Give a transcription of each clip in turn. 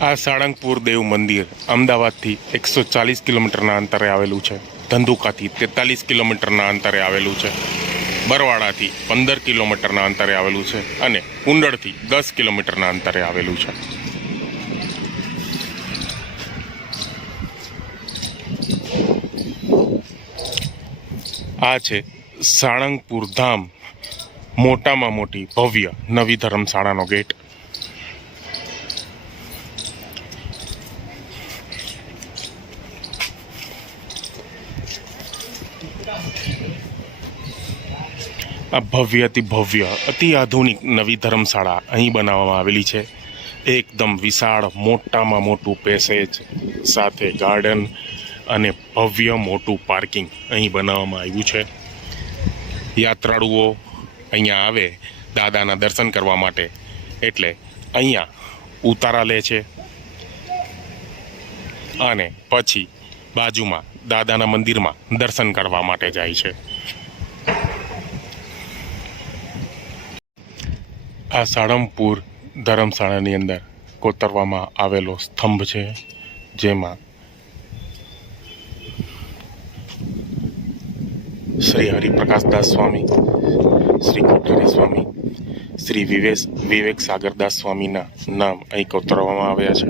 આ સાળંગપુર દેવ મંદિર અમદાવાદથી 140 કિલોમીટરના અંતરે આવેલું છે. ધંધુકાથી 43 કિલોમીટરના અંતરે આવેલું છે. બરવાડાથી 15 કિલોમીટરના અંતરે આવેલું છે અને કુંડળથી 10 કિલોમીટરના અંતરે આવેલું છે. આ છે સાળંગપુર ધામ, મોટામાં મોટી ભવ્ય નવી ધર્મશાળાનો ગેટ. આ ભવ્યથી ભવ્ય અતિ આધુનિક નવી ધર્મશાળા અહીં બનાવવામાં આવેલી છે. એકદમ વિશાળ મોટામાં મોટું પેસેજ સાથે ગાર્ડન અને ભવ્ય મોટું પાર્કિંગ અહીં બનાવવામાં આવ્યું છે. યાત્રાળુઓ અહીંયા આવે દાદાના દર્શન કરવા માટે એટલે અહીંયા ઉતારા લે છે અને પછી બાજુમાં દાદાના મંદિરમાં દર્શન કરવા માટે જાય છે. આ સાળંગપુર ધર્મશાળાની અંદર કોતરવામાં આવેલો સ્તંભ છે, જેમાં શ્રી હરિપ્રકાશદાસ સ્વામી, શ્રી કોઠારી સ્વામી, શ્રી વિવેક સાગરદાસ સ્વામીના નામ અહીં કોતરવામાં આવ્યા છે.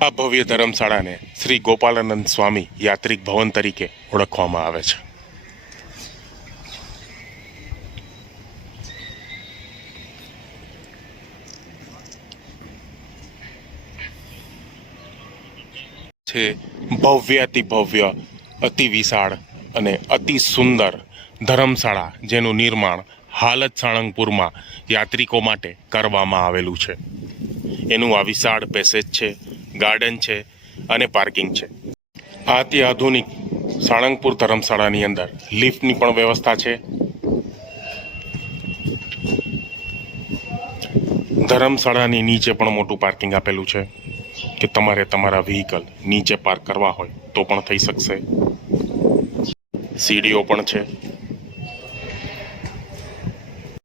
આ ભવ્ય ધર્મશાળાને શ્રી ગોપાલાનંદ સ્વામી યાત્રિક ભવન તરીકે ઓળખવામાં આવે છે. છે ભવ્યાતિ ભવ્ય અતિ વિશાળ અને અતિ સુંદર ધર્મશાળા, જેનું નિર્માણ હાલ જ સાળંગપુરમાં યાત્રિકો માટે કરવામાં આવેલું છે. એનું આ વિશાળ પેસેજ છે, ગાર્ડન છે અને પાર્કિંગ છે. આ અતિ આધુનિક સાળંગપુર ધર્મશાળાની અંદર લિફ્ટની પણ વ્યવસ્થા છે. ધર્મશાળાની નીચે પણ મોટું પાર્કિંગ આપેલું છે કે તમારે તમારા વ્હીકલ નીચે પાર્ક કરવા હોય તો પણ થઈ શકશે. સીડીઓ પણ છે.